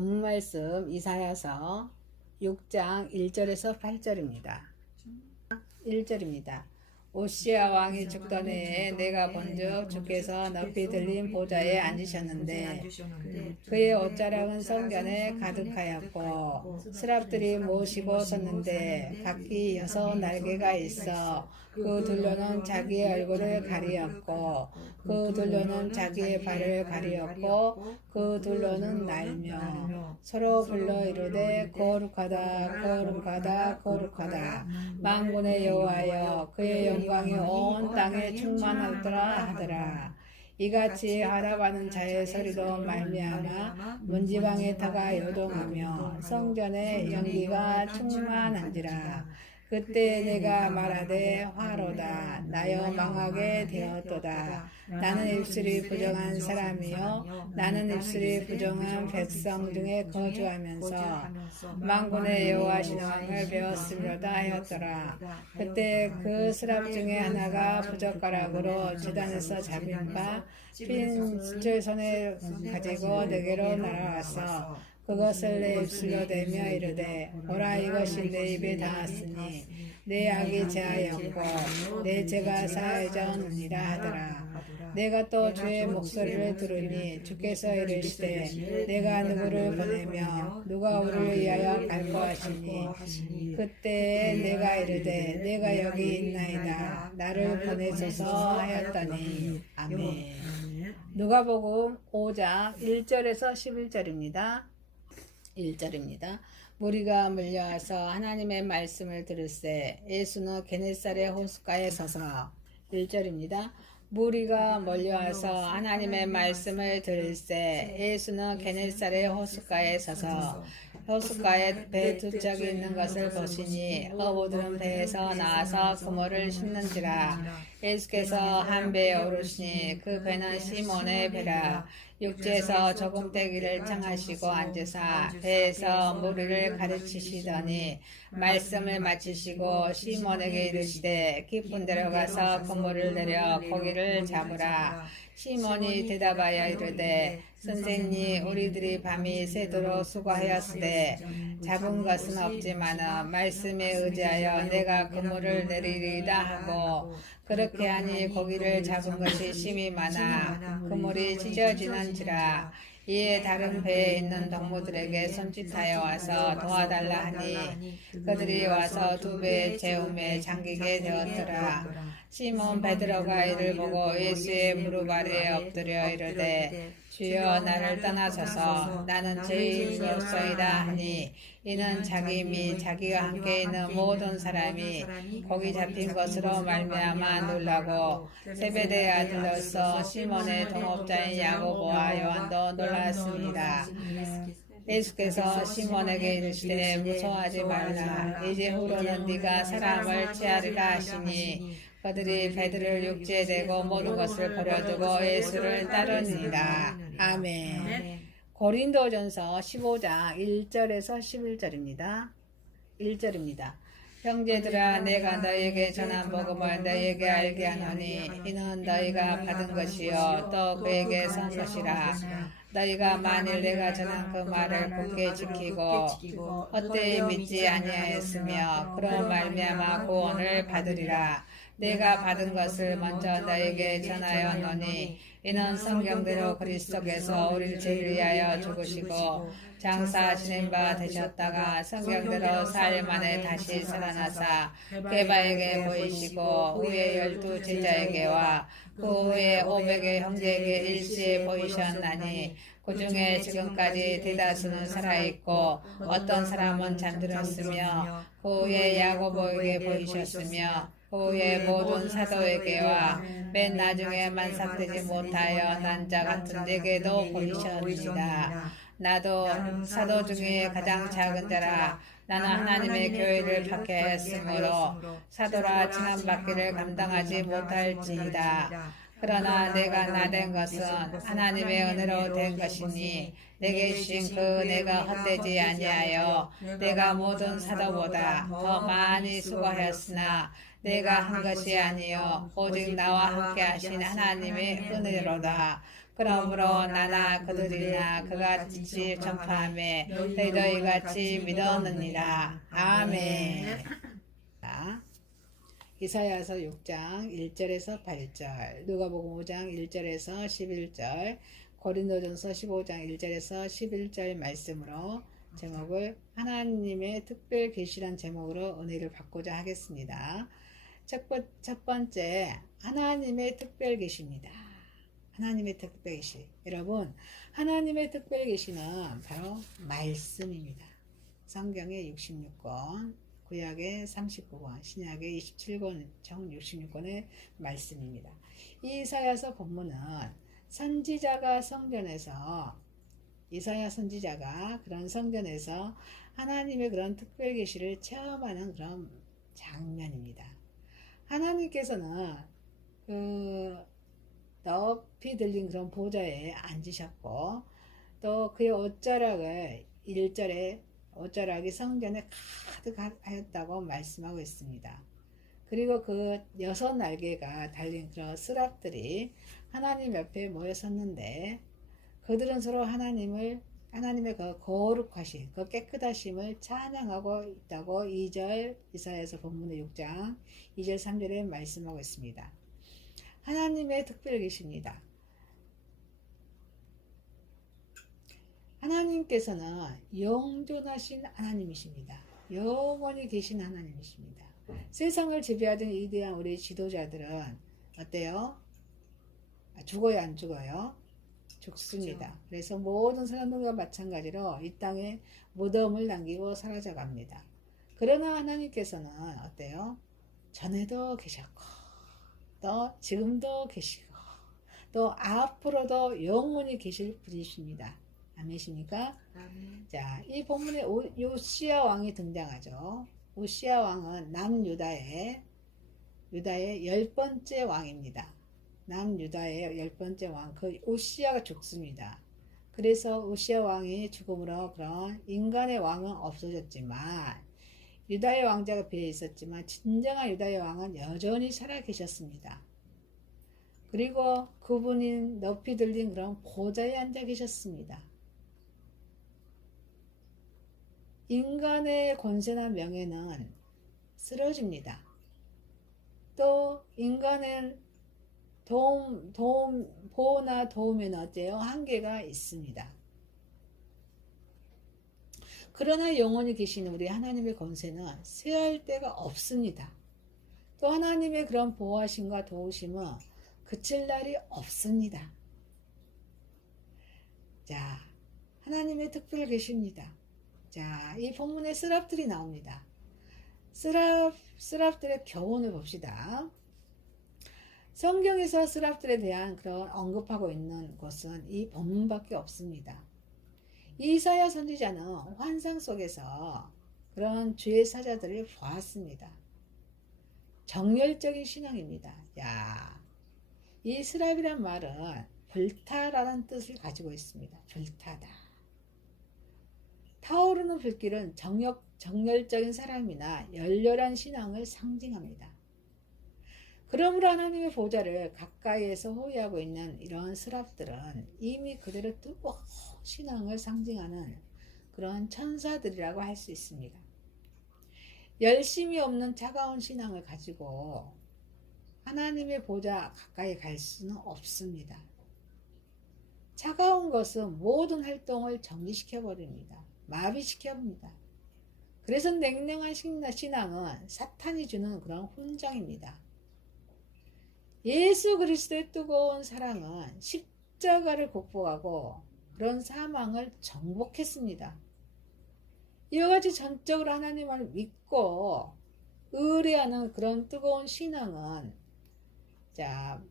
본문 말씀 이사야서 6장 1절에서 8절입니다. 1절입니다. 오시아 왕이 죽던 해에 내가 본즉 주께서 높이 들린 보좌에 앉으셨는데 그의 옷자락은 성전에 가득하였고 스랍들이 모시고 섰는데 각기 6 날개가 있어 그 둘로는 자기의 얼굴을 가리었고 그 둘로는 자기의 발을 가리었고 그 둘로는 날며 서로 불러 이르되 거룩하다 거룩하다 거룩하다 만군의 여호와여 그의 영광이 온 땅에 충만하더라 하더라. 이같이 하답하는 자의 소리로 말미암아 문지방의 터가 요동하며 성전의 연기가 충만한지라. 그때 내가 말하되 화로다 나여 망하게 되었도다. 나는 입술이 부정한 사람이요 나는 입술이 부정한 백성 중에 거주하면서 만군의 여호와 신앙을 배웠으려다 하였더라. 그때 그 스랍 중에 하나가 부젓가락으로 제단에서 잡힌 바 핀 숫줄 손에 가지고 내게로 날아와서 그것을 내 입술로 대며 이르되 보라 이것이 내 입에 닿았으니 내 악이 제하였고 내 죄가 사해졌느니라 하더라. 내가 또 주의 목소리를 들으니 주께서 이르시되 내가 누구를 보내며 누가 우리를 위하여 갈고 하시니 그때 내가 이르되 내가 여기 있나이다 나를 보내소서 하였더니 아멘. 누가복음 5장 1절에서 11절입니다. 1절입니다. 무리가 몰려와서 하나님의 말씀을 들을새 예수는 게네사렛 호숫가에 서서 1절입니다. 무리가 몰려와서 하나님의 말씀을 들을새 예수는 게네사렛 호숫가에 서서 호숫가에 배 2척이 있는 것을 보시니 어부들은 배에서 나와서 그물을 싣는지라. 예수께서 한 배에 오르시니 그 배는 시몬의 배라. 육지에서 조금떼기를 청하시고 앉으사 배에서 무리를 가르치시더니 말씀을 마치시고 시몬에게 이르시되 깊은 데로 가서 그물을 내려 고기를 잡으라. 시몬이 대답하여 이르되 선생님 우리들이 밤이 새도록 수고하였으되 잡은 것은 없지만 말씀에 의지하여 내가 그물을 내리리다 하고 그렇게 하니 고기를 잡은 것이 심히 많아 그물이 찢어지는지라. 이에 다른 배에 있는 동무들에게 손짓하여 와서 도와달라 하니 그들이 와서 2배의 재움에 잠기게 되었더라. 시몬 베드로가 이를 보고 예수의 무릎 아래에 엎드려 이르되 주여 나를 떠나소서 나는 죄인이옵소이다 하니 이는 자기 및 자기와 함께 있는 모든 사람이 고기 잡힌 것으로 말미암아 놀라고 세베대의 아들로서 시몬의 동업자인 야고보와 요한도 놀랐습니다. 예수께서 시몬에게 이르시되 무서워하지 말라. 이제 후로는 네가 사람을 취하리라 하시니 그들이 배들을 육지에 대고 모든 것을 버려두고 예수를 따르니라. 아멘. 고린도전서 15장 1절에서 11절입니다. 1절입니다. 형제들아 내가 너희에게 전한 복음을 너희에게 알게 하노니 이는 너희가 받은 것이요 또 그에게 선 것이라. 너희가 만일 내가 전한 그 말을 굳게 지키고 헛되이 믿지 아니하였으며 그런 말미암아 구원을 받으리라. 내가 받은 것을 먼저 너에게 전하였노니 이는 성경대로 그리스도께서 우리를 죄를 위하여 죽으시고 장사 지낸 바 되셨다가 성경대로 4일 만에 다시 살아나사 게바에게 보이시고 후에 12 제자에게와 그 후에 500의 형제에게 일시에 보이셨나니 그 중에 지금까지 대다수는 살아있고 어떤 사람은 잠들었으며 그 후에 야고보에게 보이셨으며 그 후에 모든 사도에게와 맨 나중에 만삭되지 못하여 난 자 같은 내게도 보이셨습니다. 나도 사도 중에 가장 작은 자라. 나는 하나님의 교회를 박해하였으므로 사도라 칭함받기를 감당하지 못할지이다. 그러나 내가 나된 것은 하나님의 은혜로 된 것이니 내게 주신 그 은혜가 헛되지 아니하여 내가 모든 사도보다 더 많이 수고하였으나 내가 한 것이 아니요 오직 나와 함께 하신 하나님의 은혜로다. 그러므로 나나 그들이나 그같이 전파하며 너희 같이 믿었느니라. 아멘. 자, 이사야서 6장 1절에서 8절, 누가복음 5장 1절에서 11절, 고린도전서 15장 1절에서 11절 말씀으로 제목을 하나님의 특별 계시란 제목으로 은혜를 받고자 하겠습니다. 첫 번째, 하나님의 특별 계시입니다. 하나님의 특별 계시. 여러분, 하나님의 특별 계시는 바로 말씀입니다. 성경의 66권, 구약의 39권, 신약의 27권, 총 66권의 말씀입니다. 이 이사야서 본문은 선지자가 성전에서, 이사야 선지자가 그런 성전에서 하나님의 그런 특별 계시를 체험하는 그런 장면입니다. 하나님께서는 그 높이 들린 그런 보좌에 앉으셨고, 또 그의 옷자락을 1절에 옷자락이 성전에 가득하였다고 말씀하고 있습니다. 그리고 그 6날개가 달린 그런 스랍들이 하나님 옆에 모여 섰는데, 그들은 서로 하나님의 그 거룩하심, 그 깨끗하심을 찬양하고 있다고 2절 이사야서 본문의 6장 2절 3절에 말씀하고 있습니다. 하나님의 특별 계십니다. 하나님께서는 영존하신 하나님이십니다. 영원히 계신 하나님이십니다. 세상을 지배하던 위대한 우리 지도자들은 어때요? 죽어요, 안 죽어요? 죽습니다. 그렇죠. 그래서 모든 사람들과 마찬가지로 이 땅에 무덤을 남기고 사라져 갑니다. 그러나 하나님께서는 어때요? 전에도 계셨고, 또 지금도 계시고, 또 앞으로도 영원히 계실 분이십니다. 아멘이십니까? 아멘. 자, 이 본문에 요시야 왕이 등장하죠. 요시야 왕은 남유다의 10번째 왕입니다. 남유다의 10번째 왕, 그 오시야가 죽습니다. 그래서 오시야 왕이 죽음으로 그런 인간의 왕은 없어졌지만, 유다의 왕자가 배에 있었지만 진정한 유다의 왕은 여전히 살아 계셨습니다. 그리고 그분이 높이 들린 그런 보좌에 앉아 계셨습니다. 인간의 권세나 명예는 쓰러집니다. 또 인간의 보호나 도움에는 어때요? 한계가 있습니다. 그러나 영원히 계시는 우리 하나님의 권세는 쇠할 데가 없습니다. 또 하나님의 그런 보호하심과 도우심은 그칠 날이 없습니다. 자, 하나님의 특별 계십니다. 자, 이 본문에 스랍들이 나옵니다. 스랍들의 교훈을 봅시다. 성경에서 스랍들에 대한 그런 언급하고 있는 것은 이 본문밖에 없습니다. 이사야 선지자는 환상 속에서 그런 주의 사자들을 보았습니다. 정열적인 신앙입니다. 야, 이 스랍이란 말은 불타라는 뜻을 가지고 있습니다. 불타다. 타오르는 불길은 정열적인 사람이나 열렬한 신앙을 상징합니다. 그러므로 하나님의 보좌를 가까이에서 호위하고 있는 이런 스랍들은 이미 그대로 뜨거운 신앙을 상징하는 그런 천사들이라고 할 수 있습니다. 열심이 없는 차가운 신앙을 가지고 하나님의 보좌 가까이 갈 수는 없습니다. 차가운 것은 모든 활동을 정지시켜버립니다. 마비시켜버립니다. 그래서 냉랭한 신앙은 사탄이 주는 그런 훈장입니다. 예수 그리스도의 뜨거운 사랑은 십자가를 극복하고 그런 사망을 정복했습니다. 이와 같이 전적으로 하나님을 믿고 의뢰하는 그런 뜨거운 신앙은, 자,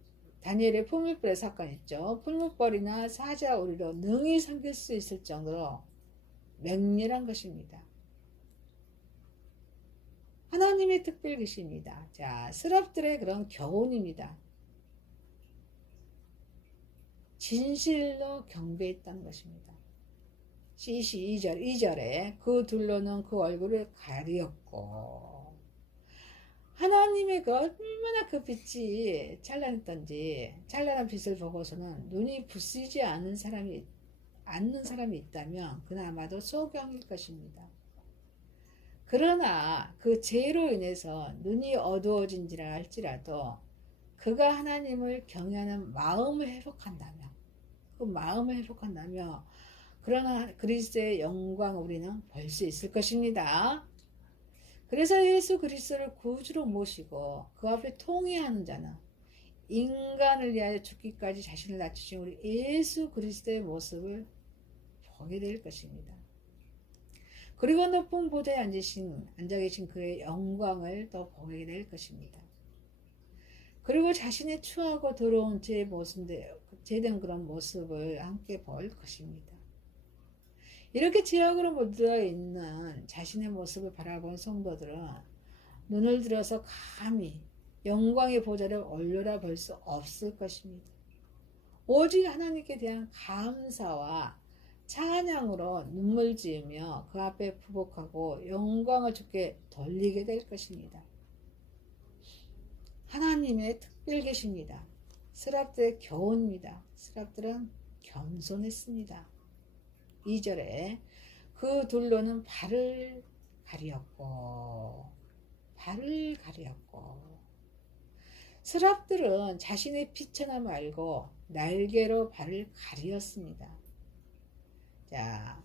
다니엘의 풀무불의 사건 있죠. 풀무불이나 사자우리로 능히 삼킬 수 있을 정도로 맹렬한 것입니다. 하나님의 특별 계시입니다. 자, 스랍들의 그런 교훈입니다. 진실로 경배했다는 것입니다. CC 2절에 그 둘로는 그 얼굴을 가리었고, 하나님의 그 얼마나 그 빛이 찬란했던지, 찬란한 빛을 보고서는 눈이 부시지 않는 사람이 있다면 그는 아마도 소경일 것입니다. 그러나 그 죄로 인해서 눈이 어두워진지라 할지라도 그가 하나님을 경외하는 마음을 회복한다면, 그 마음을 회복한다면, 그러나 그리스도의 영광을 우리는 볼 수 있을 것입니다. 그래서 예수 그리스도를 구주로 모시고 그 앞에 통회하는 자는 인간을 위하여 죽기까지 자신을 낮추신 우리 예수 그리스도의 모습을 보게 될 것입니다. 그리고 높은 보좌에 앉아 계신 그의 영광을 또 보게 될 것입니다. 그리고 자신의 추하고 더러운 죄된 그런 모습을 함께 볼 것입니다. 이렇게 죄악으로 물들어 있는 자신의 모습을 바라본 성도들은 눈을 들어서 감히 영광의 보좌를 올려다 볼 수 없을 것입니다. 오직 하나님께 대한 감사와 찬양으로 눈물 지으며 그 앞에 부복하고 영광을 주께 돌리게 될 것입니다. 하나님의 특별 계십니다. 스랍들의 교훈입니다. 스랍들은 겸손했습니다. 2절에 그 둘로는 발을 가리었고 스랍들은 자신의 피처나 알고 날개로 발을 가리었습니다. 자,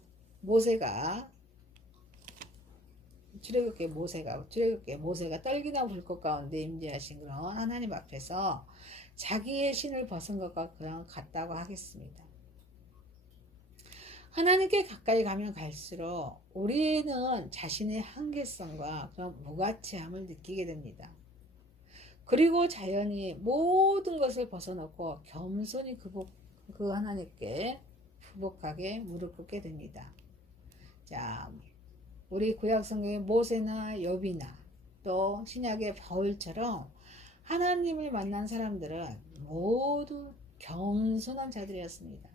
출애굽기 모세가 떨기나 불꽃 가운데 임재하신 그런 하나님 앞에서 자기의 신을 벗은 것과 그런 같다고 하겠습니다. 하나님께 가까이 가면 갈수록 우리는 자신의 한계성과 그런 무가치함을 느끼게 됩니다. 그리고 자연히 모든 것을 벗어놓고 겸손히 그 하나님께 부복하게 무릎 꿇게 됩니다. 자, 우리 구약 성경의 모세나 욥이나 또 신약의 바울처럼 하나님을 만난 사람들은 모두 겸손한 자들이었습니다.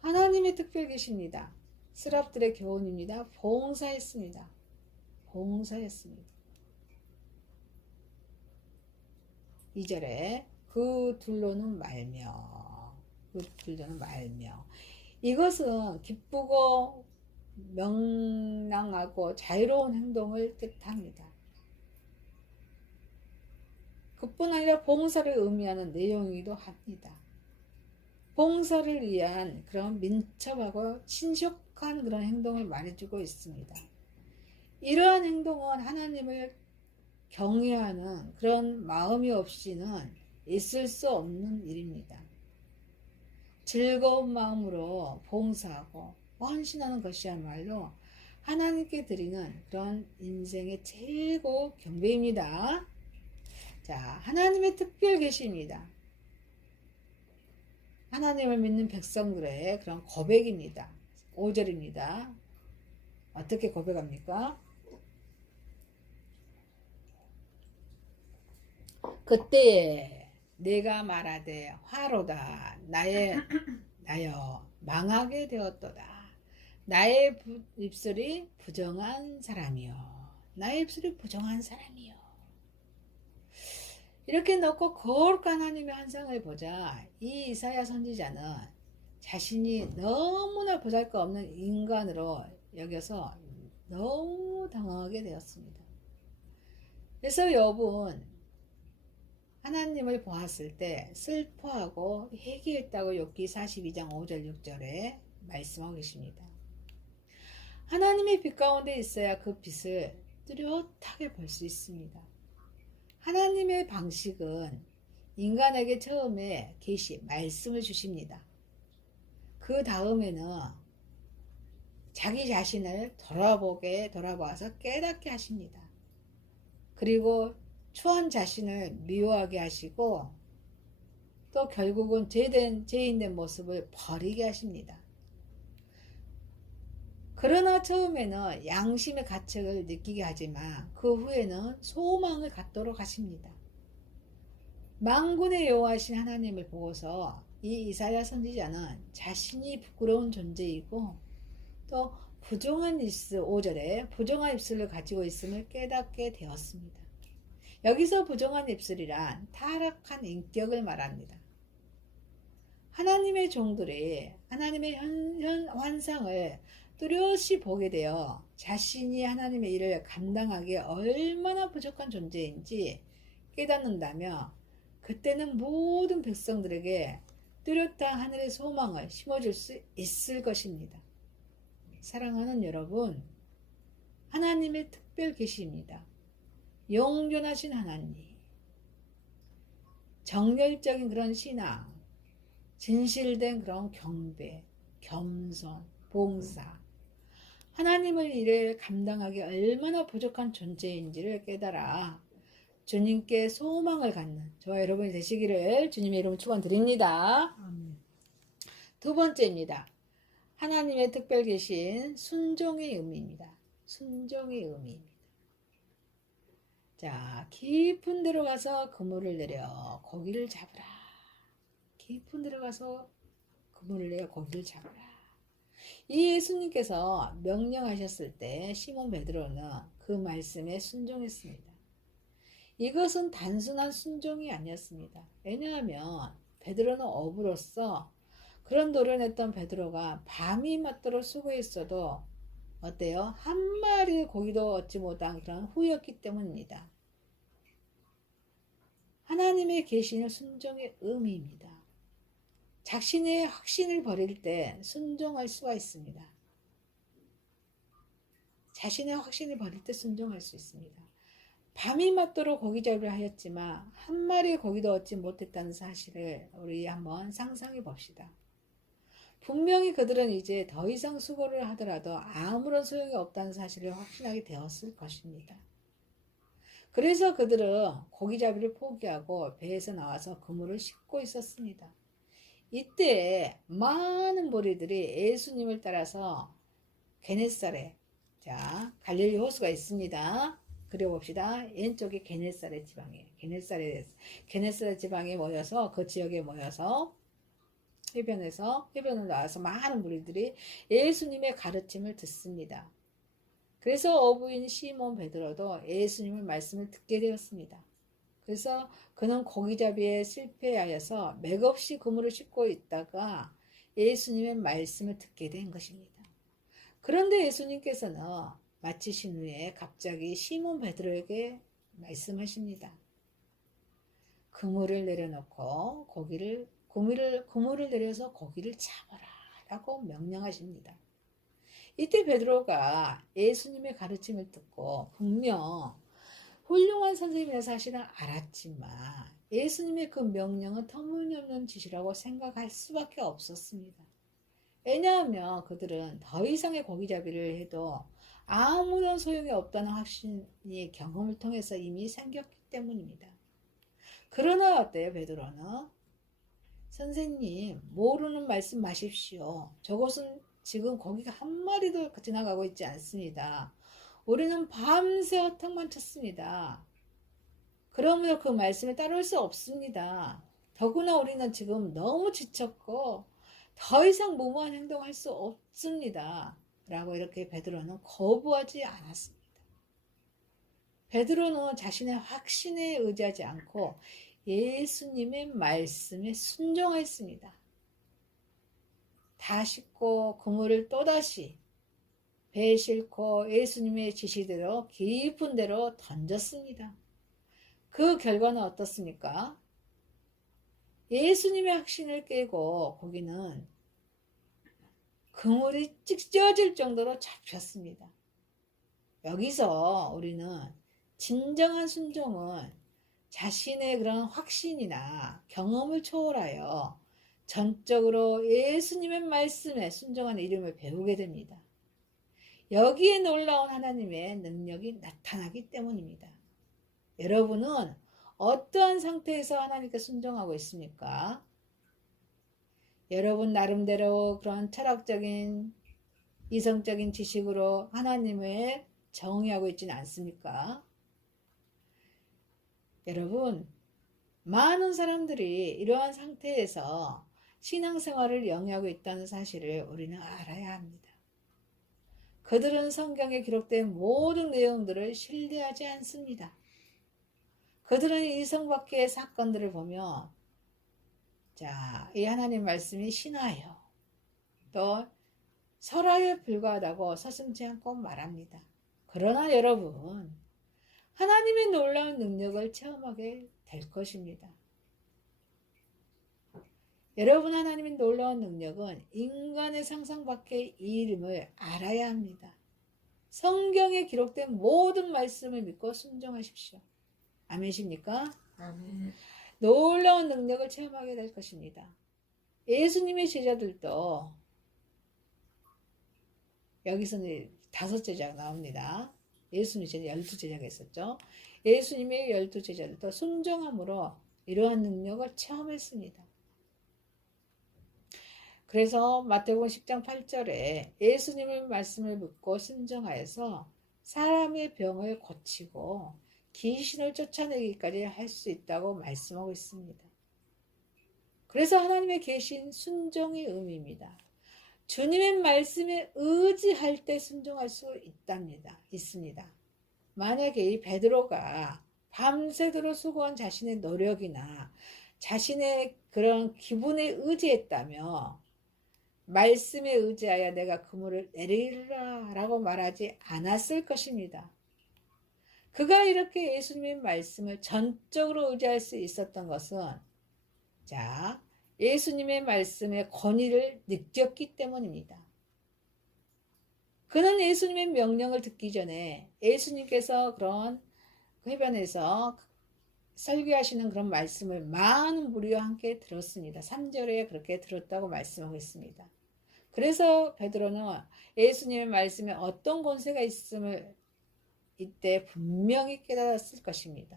하나님의 특별 계십니다. 스랍들의 교훈입니다. 봉사했습니다. 2절에 그 둘로는 말며 이것은 기쁘고 명랑하고 자유로운 행동을 뜻합니다. 그뿐 아니라 봉사를 의미하는 내용이기도 합니다. 봉사를 위한 그런 민첩하고 신속한 그런 행동을 말해주고 있습니다. 이러한 행동은 하나님을 경외하는 그런 마음이 없이는 있을 수 없는 일입니다. 즐거운 마음으로 봉사하고 헌신하는 것이야말로 하나님께 드리는 그런 인생의 최고 경배입니다. 자, 하나님의 특별 계시입니다. 하나님을 믿는 백성들의 그런 고백입니다. 5절입니다. 어떻게 고백합니까? 그때에 내가 말하되 화로다 나여 망하게 되었도다. 나의 입술이 부정한 사람이요. 이렇게 넣고 거룩한 하나님의 환상을 보자 이 이사야 선지자는 자신이 너무나 보잘것없는 인간으로 여겨서 너무 당황하게 되었습니다. 그래서 욥은 하나님을 보았을 때 슬퍼하고 회개했다고 욥기 42장 5절 6절에 말씀하고 계십니다. 하나님의 빛 가운데 있어야 그 빛을 뚜렷하게 볼 수 있습니다. 하나님의 방식은 인간에게 처음에 말씀을 주십니다. 그 다음에는 자기 자신을 돌아보아서 깨닫게 하십니다. 그리고 추한 자신을 미워하게 하시고 또 결국은 죄인된 모습을 버리게 하십니다. 그러나 처음에는 양심의 가책을 느끼게 하지만 그 후에는 소망을 갖도록 하십니다. 만군의 여호와신 하나님을 보고서 이 이사야 선지자는 자신이 부끄러운 존재이고 또 부정한 입술, 5절에 부정한 입술을 가지고 있음을 깨닫게 되었습니다. 여기서 부정한 입술이란 타락한 인격을 말합니다. 하나님의 종들이 하나님의 환상을 뚜렷이 보게 되어 자신이 하나님의 일을 감당하기에 얼마나 부족한 존재인지 깨닫는다며 그때는 모든 백성들에게 뚜렷한 하늘의 소망을 심어줄 수 있을 것입니다. 사랑하는 여러분, 하나님의 특별 계시입니다. 영존하신 하나님, 정열적인 그런 신앙, 진실된 그런 경배, 겸손, 봉사, 하나님의 일을 감당하기 얼마나 부족한 존재인지를 깨달아 주님께 소망을 갖는 저와 여러분이 되시기를 주님의 이름으로 축원드립니다. 두 번째입니다. 하나님의 특별 계신 순종의 의미입니다. 순종의 의미입니다. 자, 깊은 데로 가서 그물을 내려 고기를 잡으라. 깊은 데로 가서 그물을 내려 고기를 잡으라. 이 예수님께서 명령하셨을 때 시몬 베드로는 그 말씀에 순종했습니다. 이것은 단순한 순종이 아니었습니다. 왜냐하면 베드로는 어부로서 그런 노련했던 베드로가 밤이 맞도록 수고했어도 어때요? 한 마리의 고기도 얻지 못한 그런 후였기 때문입니다. 하나님의 계시는 순종의 의미입니다. 자신의 확신을 버릴 때 순종할 수가 있습니다. 자신의 확신을 버릴 때 순종할 수 있습니다. 밤이 맞도록 고기잡이를 하였지만 한 마리의 고기도 얻지 못했다는 사실을 우리 한번 상상해 봅시다. 분명히 그들은 이제 더 이상 수고를 하더라도 아무런 소용이 없다는 사실을 확신하게 되었을 것입니다. 그래서 그들은 고기잡이를 포기하고 배에서 나와서 그물을 싣고 있었습니다. 이때 많은 무리들이 예수님을 따라서 게네사렛, 자, 갈릴리 호수가 있습니다. 그려봅시다. 왼쪽에 게네사렛 지방이에요. 게네사렛 지방에 모여서 그 지역에 모여서 해변을 나와서 많은 무리들이 예수님의 가르침을 듣습니다. 그래서 어부인 시몬 베드로도 예수님의 말씀을 듣게 되었습니다. 그래서 그는 고기잡이에 실패하여서 맥없이 그물을 싣고 있다가 예수님의 말씀을 듣게 된 것입니다. 그런데 예수님께서는 마치신 후에 갑자기 시몬 베드로에게 말씀하십니다. 그물을 내려놓고 그물을 내려서 고기를 잡아라 라고 명령하십니다. 이때 베드로가 예수님의 가르침을 듣고 분명 훌륭한 선생님의 사실은 알았지만 예수님의 그 명령은 터무니없는 짓이라고 생각할 수밖에 없었습니다. 왜냐하면 그들은 더 이상의 고기잡이를 해도 아무런 소용이 없다는 확신이 경험을 통해서 이미 생겼기 때문입니다. 그러나 어때요, 베드로는? 선생님, 모르는 말씀 마십시오. 저것은 지금 고기가 한 마리도 지나가고 있지 않습니다. 우리는 밤새 허탕만 쳤습니다. 그러므로 그 말씀에 따를 수 없습니다. 더구나 우리는 지금 너무 지쳤고 더 이상 무모한 행동할 수 없습니다. 라고 이렇게 베드로는 거부하지 않았습니다. 베드로는 자신의 확신에 의지하지 않고 예수님의 말씀에 순종했습니다. 다 싣고 그물을 또다시 배에 싣고 예수님의 지시대로 깊은 데로 던졌습니다. 그 결과는 어떻습니까? 예수님의 확신을 깨고 고기는 그물이 찢어질 정도로 잡혔습니다. 여기서 우리는 진정한 순종은 자신의 그런 확신이나 경험을 초월하여 전적으로 예수님의 말씀에 순종하는 이름을 배우게 됩니다. 여기에 놀라운 하나님의 능력이 나타나기 때문입니다. 여러분은 어떠한 상태에서 하나님께 순종하고 있습니까? 여러분 나름대로 그런 철학적인 이성적인 지식으로 하나님을 정의하고 있지는 않습니까? 여러분, 많은 사람들이 이러한 상태에서 신앙생활을 영위하고 있다는 사실을 우리는 알아야 합니다. 그들은 성경에 기록된 모든 내용들을 신뢰하지 않습니다. 그들은 이성 밖의 사건들을 보며 자, 이 하나님 말씀이 신화예요. 또 설화에 불과하다고 서슴지 않고 말합니다. 그러나 여러분, 하나님의 놀라운 능력을 체험하게 될 것입니다. 여러분, 하나님의 놀라운 능력은 인간의 상상 밖의 이름을 알아야 합니다. 성경에 기록된 모든 말씀을 믿고 순종하십시오. 아멘이십니까? 아멘. 놀라운 능력을 체험하게 될 것입니다. 예수님의 제자들도 여기서는 5제자가 나옵니다. 예수님의 제자 12제자가 있었죠. 예수님의 12제자들도 순종함으로 이러한 능력을 체험했습니다. 그래서 마태복음 10장 8절에 예수님의 말씀을 듣고 순종하여서 사람의 병을 고치고 귀신을 쫓아내기까지 할 수 있다고 말씀하고 있습니다. 그래서 하나님의 계신 순종의 의미입니다. 주님의 말씀에 의지할 때 순종할 수 있습니다. 만약에 이 베드로가 밤새도록 수고한 자신의 노력이나 자신의 그런 기분에 의지했다며 말씀에 의지하여 내가 그물을 내리라 라고 말하지 않았을 것입니다. 그가 이렇게 예수님의 말씀을 전적으로 의지할 수 있었던 것은 자, 예수님의 말씀의 권위를 느꼈기 때문입니다. 그는 예수님의 명령을 듣기 전에 예수님께서 그런 해변에서 설교하시는 그런 말씀을 많은 무리와 함께 들었습니다. 3절에 그렇게 들었다고 말씀하고 있습니다. 그래서 베드로는 예수님의 말씀에 어떤 권세가 있음을 이때 분명히 깨달았을 것입니다.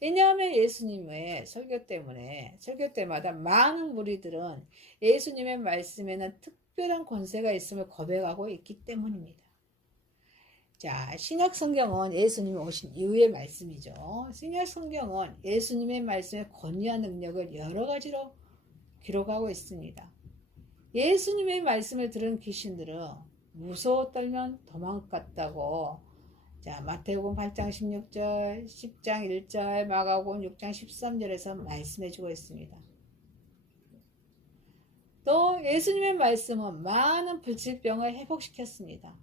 왜냐하면 예수님의 설교 때문에 설교 때마다 많은 무리들은 예수님의 말씀에는 특별한 권세가 있음을 고백하고 있기 때문입니다. 자, 신약 성경은 예수님이 오신 이후의 말씀이죠. 신약 성경은 예수님의 말씀의 권위와 능력을 여러 가지로 기록하고 있습니다. 예수님의 말씀을 들은 귀신들은 무서워 떨면 도망갔다고 자, 마태복음 8장 16절, 10장 1절, 마가복음 6장 13절에서 말씀해주고 있습니다. 또 예수님의 말씀은 많은 불치병을 회복시켰습니다.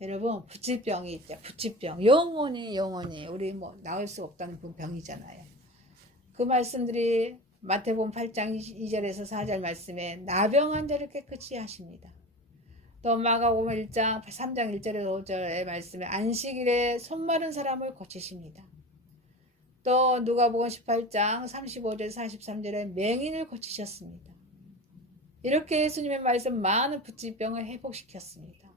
여러분, 불치병이 있죠. 불치병. 영원히 우리 뭐 나을 수 없다는 그 병이잖아요. 그 말씀들이 마태복음 8장 2절에서 4절 말씀에 나병한 자를 깨끗이 하십니다. 또 마가복음 1장 3장 1절에서 5절의 말씀에 안식일에 손마른 사람을 고치십니다. 또 누가복음 18장 35절 43절에 맹인을 고치셨습니다. 이렇게 예수님의 말씀 많은 불치병을 회복시켰습니다.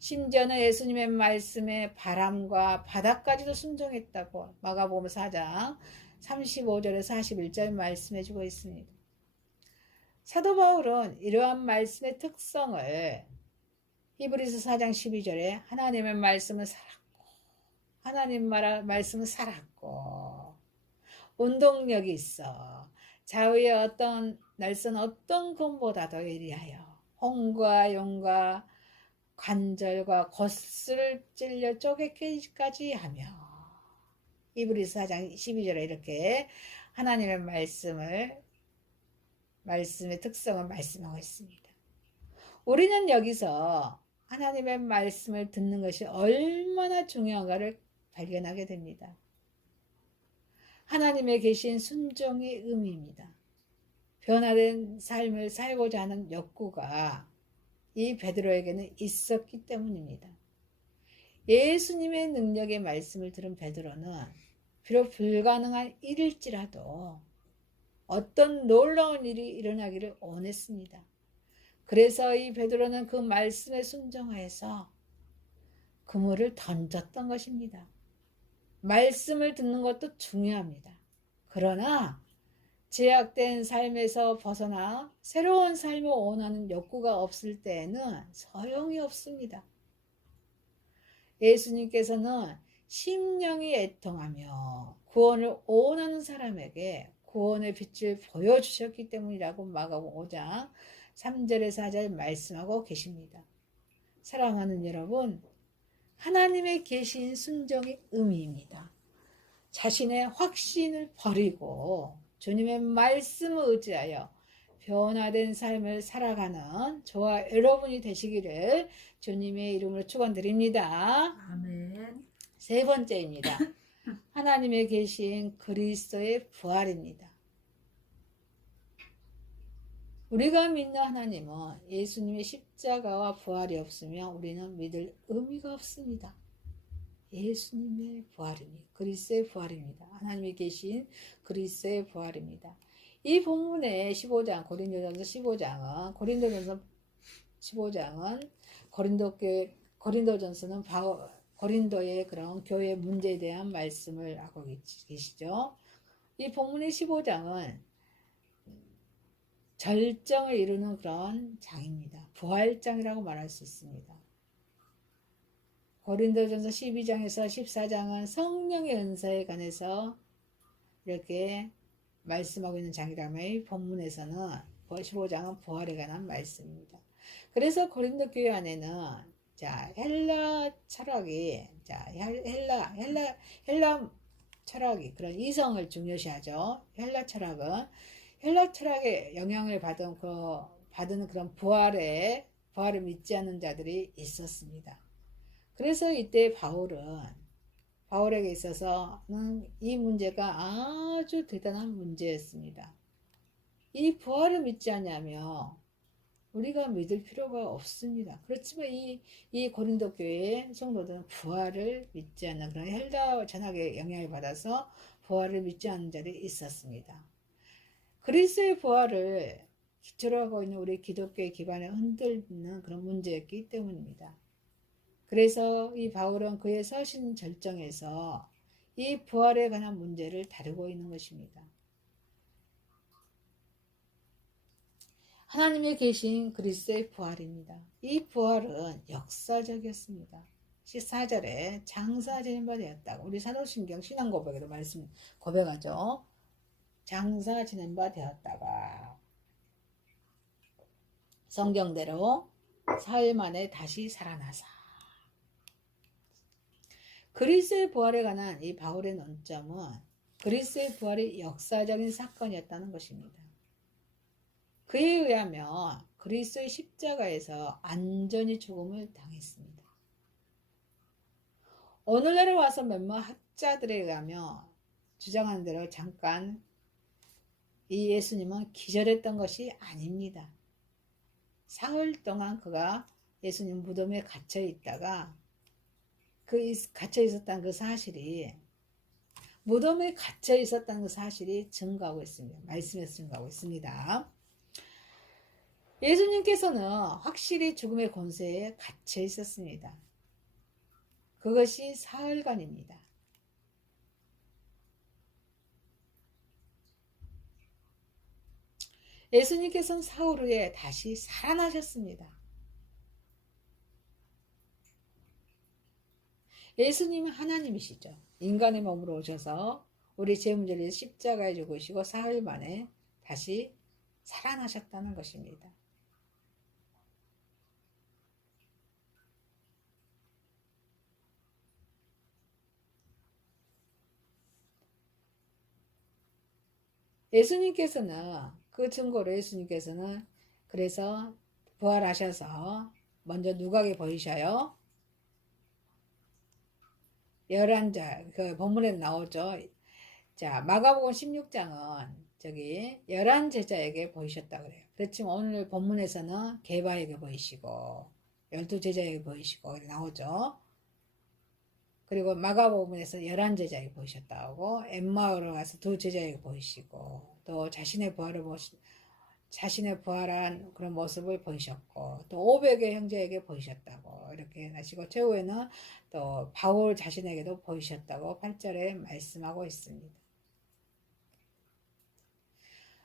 심지어는 예수님의 말씀에 바람과 바다까지도 순종했다고 마가복음 4장 35절에 41절 말씀해주고 있습니다. 사도 바울은 이러한 말씀의 특성을 히브리서 4장 12절에 하나님의 말씀은 살았고 하나님 말씀은 살았고 운동력이 있어 좌우의 어떤 날선 어떤 것보다도 예리하여 홍과 용과 관절과 곧을 찔려 쪼개기까지 하며 히브리서 4장 12절에 이렇게 하나님의 말씀의 특성을 말씀하고 있습니다. 우리는 여기서 하나님의 말씀을 듣는 것이 얼마나 중요한가를 발견하게 됩니다. 하나님의 계신 순종의 의미입니다. 변화된 삶을 살고자 하는 욕구가 이 베드로에게는 있었기 때문입니다. 예수님의 능력의 말씀을 들은 베드로는 비록 불가능한 일일지라도 어떤 놀라운 일이 일어나기를 원했습니다. 그래서 이 베드로는 그 말씀에 순종하여서 그물을 던졌던 것입니다. 말씀을 듣는 것도 중요합니다. 그러나 제약된 삶에서 벗어나 새로운 삶을 원하는 욕구가 없을 때에는 소용이 없습니다. 예수님께서는 심령이 애통하며 구원을 원하는 사람에게 구원의 빛을 보여주셨기 때문이라고 마가복음 5장 3절에 4절 말씀하고 계십니다. 사랑하는 여러분, 하나님의 계신 순종의 의미입니다. 자신의 확신을 버리고 주님의 말씀을 의지하여 변화된 삶을 살아가는 저와 여러분이 되시기를 주님의 이름으로 축원드립니다. 아멘. 세 번째입니다. 하나님의 계신 그리스도의 부활입니다. 우리가 믿는 하나님은 예수님의 십자가와 부활이 없으면 우리는 믿을 의미가 없습니다. 예수님의 부활입니다. 그리스도의 부활입니다. 하나님이 계신 그리스도의 부활입니다. 이 본문의 15장, 고린도전서 15장은 고린도전서는 고린도의 그런 교회 문제에 대한 말씀을 하고 계시죠. 이 본문의 15장은 절정을 이루는 그런 장입니다. 부활장이라고 말할 수 있습니다. 고린도전서 12장에서 14장은 성령의 은사에 관해서 이렇게 말씀하고 있는 장이라면 이 본문에서는 15장은 부활에 관한 말씀입니다. 그래서 고린도 교회 안에는 헬라 철학이 헬라 철학이 그런 이성을 중요시하죠. 헬라 철학의 영향을 받은 그런 부활을 믿지 않는 자들이 있었습니다. 그래서 이때 바울에게 있어서는 이 문제가 아주 대단한 문제였습니다. 이 부활을 믿지 않냐면 우리가 믿을 필요가 없습니다. 그렇지만 이 고린도 교회의 성도들은 부활을 믿지 않는 그런 헬라 전학의 영향을 받아서 부활을 믿지 않는 자들이 있었습니다. 그리스도의 부활을 기초로 하고 있는 우리 기독교의 기반을 흔들는 그런 문제였기 때문입니다. 그래서 이 바울은 그의 서신 절정에서 이 부활에 관한 문제를 다루고 있는 것입니다. 하나님의 계신 그리스도의 부활입니다. 이 부활은 역사적이었습니다. 14절에 장사 지낸 바 되었다고 우리 사도신경 신앙고백에도 고백하죠. 장사 지낸 바 되었다가 성경대로 사흘 만에 다시 살아나사. 그리스도의 부활에 관한 이 바울의 논점은 그리스도의 부활이 역사적인 사건이었다는 것입니다. 그에 의하면 그리스도의 십자가에서 안전히 죽음을 당했습니다. 오늘날에 와서 몇몇 학자들에 의하면 주장하는 대로 잠깐 이 예수님은 기절했던 것이 아닙니다. 사흘 동안 그가 예수님 무덤에 갇혀 있다가 갇혀 있었다는 그 사실이 무덤에 갇혀 있었다는 그 사실이 증거하고 있습니다. 말씀에서 증거하고 있습니다. 예수님께서는 확실히 죽음의 권세에 갇혀 있었습니다. 그것이 사흘간입니다. 예수님께서는 사흘 후에 다시 살아나셨습니다. 예수님은 하나님이시죠. 인간의 몸으로 오셔서 우리 죄 문제를 위해서 십자가에 죽으시고 사흘 만에 다시 살아나셨다는 것입니다. 예수님께서는 그 증거로 예수님께서는 그래서 부활하셔서 먼저 누구에게 보이셔요? 11자, 그 본문에 나오죠. 자, 마가복음 16장은 11 제자에게 보이셨다 그래요. 그렇지만 오늘 본문에서는 게바에게 보이시고 12 제자에게 보이시고 나오죠. 그리고 마가복음에서 11 제자에게 보이셨다고 엠마오로 가서 2 제자에게 보이시고 또 자신의 부활한 그런 모습을 보이셨고 또 500의 형제에게 보이셨다고 이렇게 하시고 최후에는 또 바울 자신에게도 보이셨다고 8절에 말씀하고 있습니다.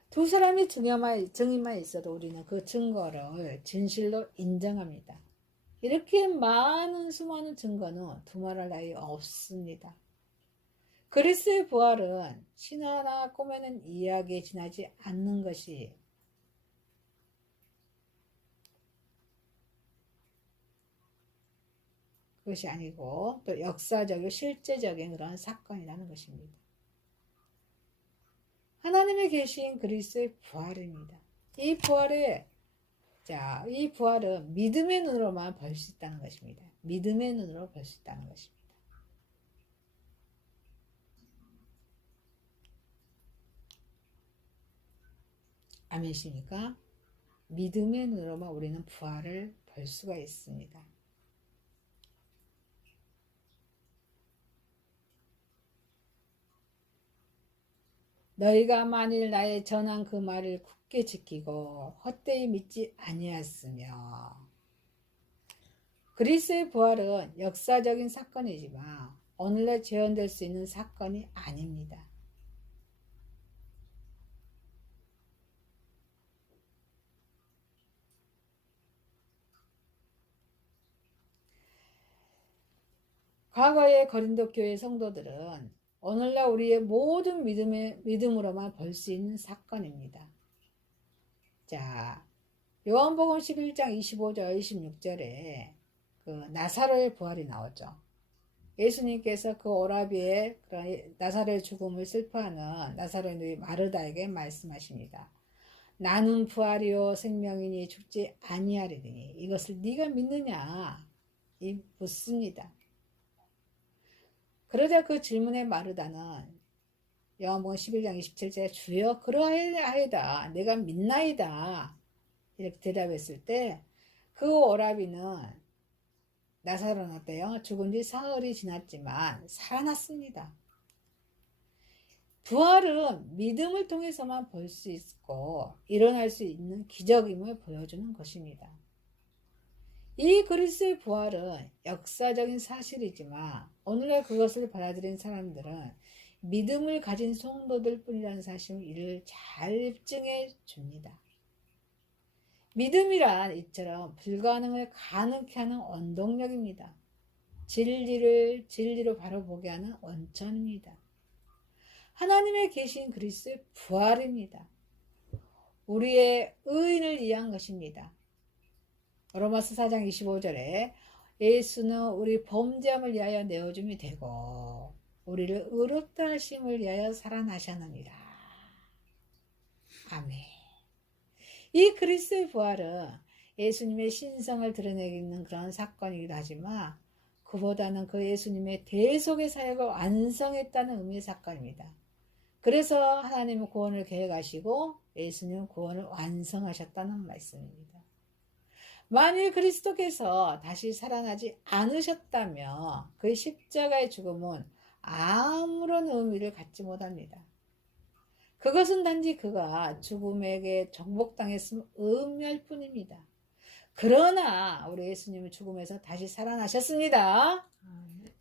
두 사람이 증인만 있어도 우리는 그 증거를 진실로 인정합니다. 이렇게 많은 수많은 증거는 두말할 나위 없습니다. 그리스도의 부활은 신화나 꿈에는 이야기에 지나지 않는 것이 것이 아니고 또 역사적이고 실제적인 그런 사건이라는 것입니다. 하나님의 계신 그리스도의 부활입니다. 이 부활에 이 부활은 믿음의 눈으로만 볼 수 있다는 것입니다. 믿음의 눈으로 볼 수 있다는 것입니다. 아멘이십니까? 믿음의 눈으로만 우리는 부활을 볼 수가 있습니다. 너희가 만일 나의 전한 그 말을 굳게 지키고 헛되이 믿지 아니하였으며. 그리스도의 부활은 역사적인 사건이지만 오늘날 재현될 수 있는 사건이 아닙니다. 과거의 고린도 교회 성도들은 오늘날 우리의 모든 믿음으로만 볼 수 있는 사건입니다. 자, 요한복음 11장 25절 26절에 그 나사로의 부활이 나오죠. 예수님께서 그 오라비의 그런 나사로의 죽음을 슬퍼하는 나사로의 누이 마르다에게 말씀하십니다. 나는 부활이요 생명이니 죽지 아니하리니 이것을 네가 믿느냐? 묻습니다. 그러자 그 질문에 마르다는 요한복음 11장 27절에 주여 그러하이다 내가 믿나이다 이렇게 대답했을 때 그 오라비는 나사로는 어때요? 죽은 지 사흘이 지났지만 살아났습니다. 부활은 믿음을 통해서만 볼 수 있고 일어날 수 있는 기적임을 보여주는 것입니다. 이 그리스도의 부활은 역사적인 사실이지만 오늘날 그것을 받아들인 사람들은 믿음을 가진 성도들 뿐이라는 사실을 이를 잘 입증해 줍니다. 믿음이란 이처럼 불가능을 가능케 하는 원동력입니다. 진리를 진리로 바로 보게 하는 원천입니다. 하나님의 계신 그리스도의 부활입니다. 우리의 의인을 위한 것입니다. 로마서 4장 25절에 예수는 우리 범죄함을 위하여 내어줌이 되고 우리를 의롭다 하심을 위하여 살아나셨느니라. 아멘. 이 그리스도의 부활은 예수님의 신성을 드러내는 그런 사건이기도 하지만 그보다는 그 예수님의 대속의 사역을 완성했다는 의미의 사건입니다. 그래서 하나님은 구원을 계획하시고 예수님은 구원을 완성하셨다는 말씀입니다. 만일 그리스도께서 다시 살아나지 않으셨다면 그의 십자가의 죽음은 아무런 의미를 갖지 못합니다. 그것은 단지 그가 죽음에게 정복당했음을 의미할 뿐입니다. 그러나 우리 예수님은 죽음에서 다시 살아나셨습니다.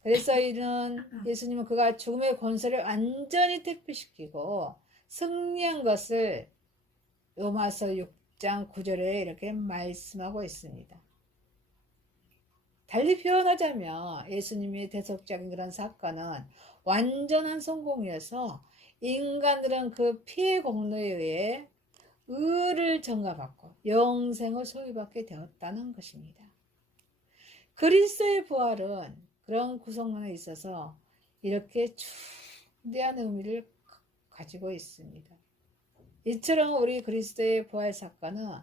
그래서 이는 예수님은 그가 죽음의 권세를 완전히 퇴폐시키고 승리한 것을 로마서 6장 9절에 이렇게 말씀하고 있습니다. 달리 표현하자면 예수님의 대속적인 그런 사건은 완전한 성공이어서 인간들은 그 피의 공로에 의해 의를 전가받고 영생을 소유받게 되었다는 것입니다. 그리스도의 부활은 그런 구성론에 있어서 이렇게 중대한 의미를 가지고 있습니다. 이처럼 우리 그리스도의 부활 사건은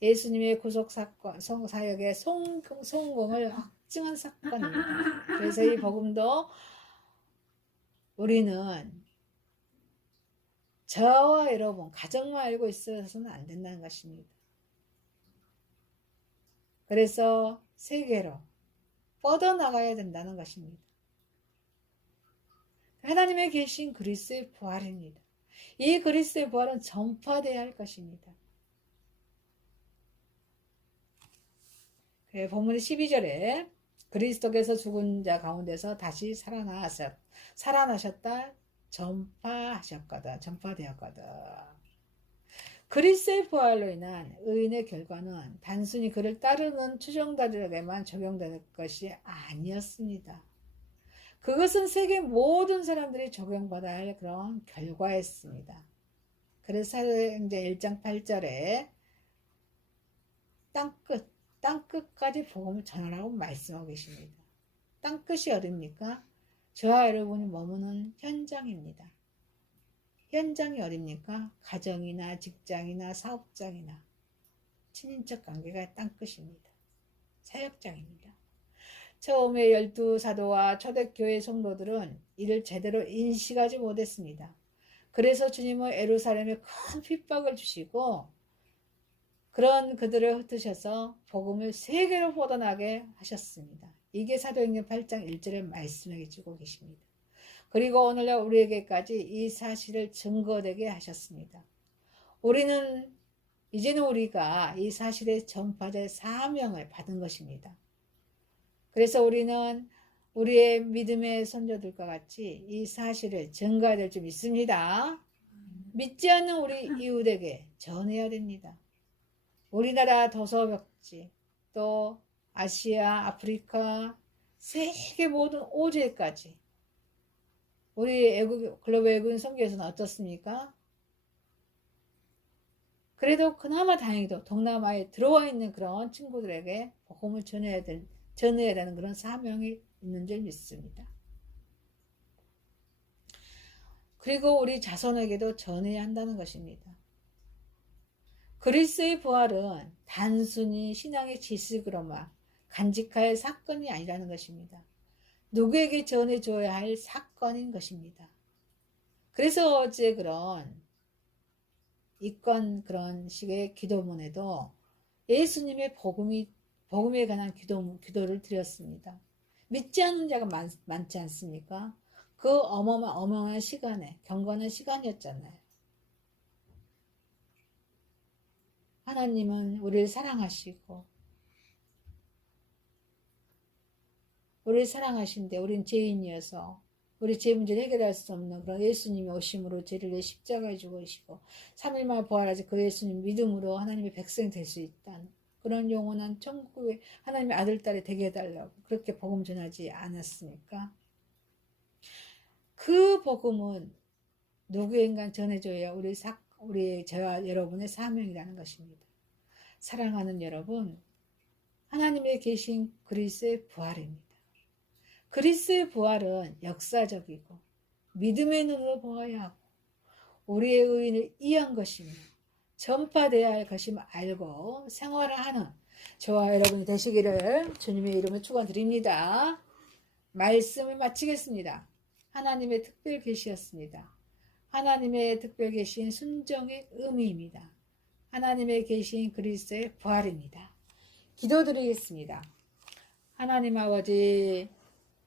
예수님의 구속 사건, 사역의 성공을 확증한 사건입니다. 그래서 이 복음도 우리는 저와 여러분 가정만 알고 있어서는 안 된다는 것입니다. 그래서 세계로 뻗어나가야 된다는 것입니다. 하나님의 계신 그리스도의 부활입니다. 이 그리스도의 부활은 전파되어야 할 것입니다. 본문 12절에 그리스도께서 죽은 자 가운데서 다시 살아나셨다 전파되었거든. 그리스도의 부활로 인한 의인의 결과는 단순히 그를 따르는 추종자들에게만 적용될 것이 아니었습니다. 그것은 세계 모든 사람들이 적용받아야 할 그런 결과였습니다. 그래서 사도행전 1장 8절에 땅끝까지 복음을 전하라고 말씀하고 계십니다. 땅끝이 어딥니까? 저와 여러분이 머무는 현장입니다. 현장이 어딥니까? 가정이나 직장이나 사업장이나 친인척 관계가 땅끝입니다. 사역장입니다. 처음에 12사도와 초대교회 성도들은 이를 제대로 인식하지 못했습니다. 그래서 주님은 예루살렘에 큰 핍박을 주시고 그런 그들을 흩으셔서 복음을 세계로 뻗어나게 하셨습니다. 이게 사도행전 8장 1절에 말씀해 주고 계십니다. 그리고 오늘날 우리에게까지 이 사실을 증거되게 하셨습니다. 이제는 우리가 이 사실의 전파자의 사명을 받은 것입니다. 그래서 우리는 우리의 믿음의 선조들과 같이 이 사실을 증거해야 될 줄 믿습니다. 믿지 않는 우리 이웃에게 전해야 됩니다. 우리나라 도서벽지, 또 아시아, 아프리카, 세계 모든 오지에까지 우리 글로벌 외국인 선교에서는 어떻습니까? 그래도 그나마 다행히도 동남아에 들어와 있는 그런 친구들에게 복음을 전해야 되는 그런 사명이 있는 줄 믿습니다. 그리고 우리 자손에게도 전해야 한다는 것입니다. 그리스의 부활은 단순히 신앙의 지식으로만 간직할 사건이 아니라는 것입니다. 누구에게 전해줘야 할 사건인 것입니다. 그래서 어제 그런 식의 기도문에도 예수님의 복음에 관한 기도를 드렸습니다. 믿지 않는 자가 많지 않습니까? 그 어마어마한 시간에, 경건한 시간이었잖아요. 하나님은 우리를 사랑하시고, 우리를 사랑하신데, 우린 죄인이어서, 우리 죄 문제를 해결할 수 없는 그런 예수님이 오심으로 죄를 내 십자가에 죽으시고, 3일 만에 부활하지 그 예수님 믿음으로 하나님의 백성이 될 수 있다는 그런 영원한 천국의 하나님의 아들, 딸이 되게 해달라고 그렇게 복음 전하지 않았습니까? 그 복음은 누구인가 전해줘야 저와 여러분의 사명이라는 것입니다. 사랑하는 여러분, 하나님의 계신 그리스도의 부활입니다. 그리스도의 부활은 역사적이고 믿음의 눈으로 보아야 하고 우리의 의인을 이해한 것이며 전파되어야 할 것임을 알고 생활하는 저와 여러분이 되시기를 주님의 이름으로 축원드립니다. 말씀을 마치겠습니다. 하나님의 특별 계시였습니다. 하나님의 특별 계신 순종의 의미입니다. 하나님의 계신 그리스도의 부활입니다. 기도드리겠습니다. 하나님 아버지,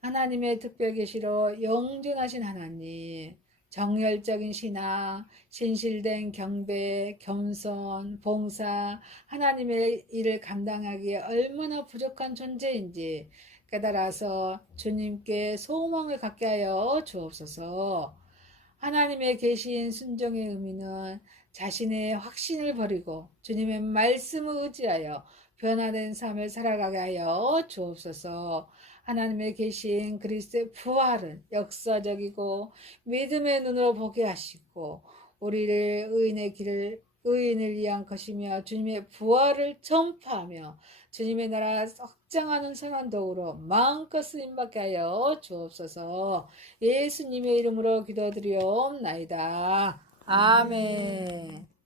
하나님의 특별 계시로 영존하신 하나님, 정열적인 신앙, 진실된 경배, 겸손, 봉사, 하나님의 일을 감당하기에 얼마나 부족한 존재인지 깨달아서 주님께 소망을 갖게 하여 주옵소서. 하나님의 계신 순종의 의미는 자신의 확신을 버리고 주님의 말씀을 의지하여 변화된 삶을 살아가게 하여 주옵소서. 하나님의 계신 그리스도의 부활은 역사적이고 믿음의 눈으로 보게 하시고 우리를 의인을 위한 것이며 주님의 부활을 전파하며 주님의 나라 확장하는 선한도구로 마음껏 쓰임받게 하여 주옵소서. 예수님의 이름으로 기도드리옵나이다. 아멘.